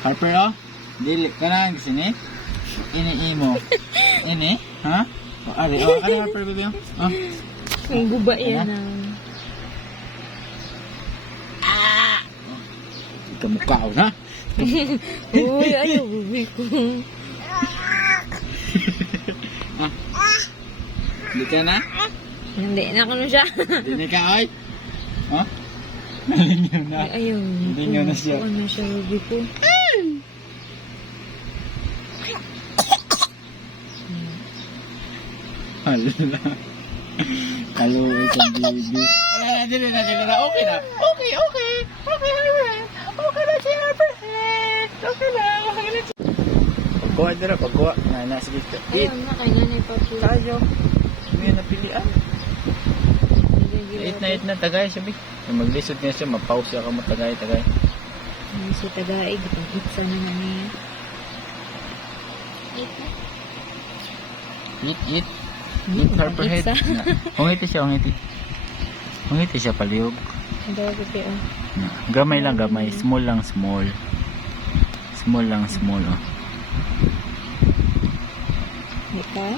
Harper, oh. Dili ka na. Gusto ni? Ini mo. Ini? Ha? O, ari. O, ari, Harper, baby. Oh. Ang guba yan ang... Kamukha na. Uy, ayaw, baby ko. Hindi ka na? Hindi na ko na siya. Hindi ka, oy. Oh? Nalingaw na. Ay, ayaw. Nalingaw na siya. Ano siya, baby ko. Hala. Kaluwi ka, baby. Wala na, dili na. Okay na. Okay. Okay na siya, Harper. Okay na siya. Pagkuha dira, pagkuha. Sige. Ayaw na, kaya nga na ipapo. Tayo. May napilian. 8 na tagay sabi. Maglisod niya siya, mapause siya ka mo tagay. Ano si Tagaig, itsa naman niya. Eat. Eat Harper head. Hungiti siya palihog. Ang daw ko kayo. Gamay lang, gamay. Small lang, small. Small lang, small. Oh. Hindi ka?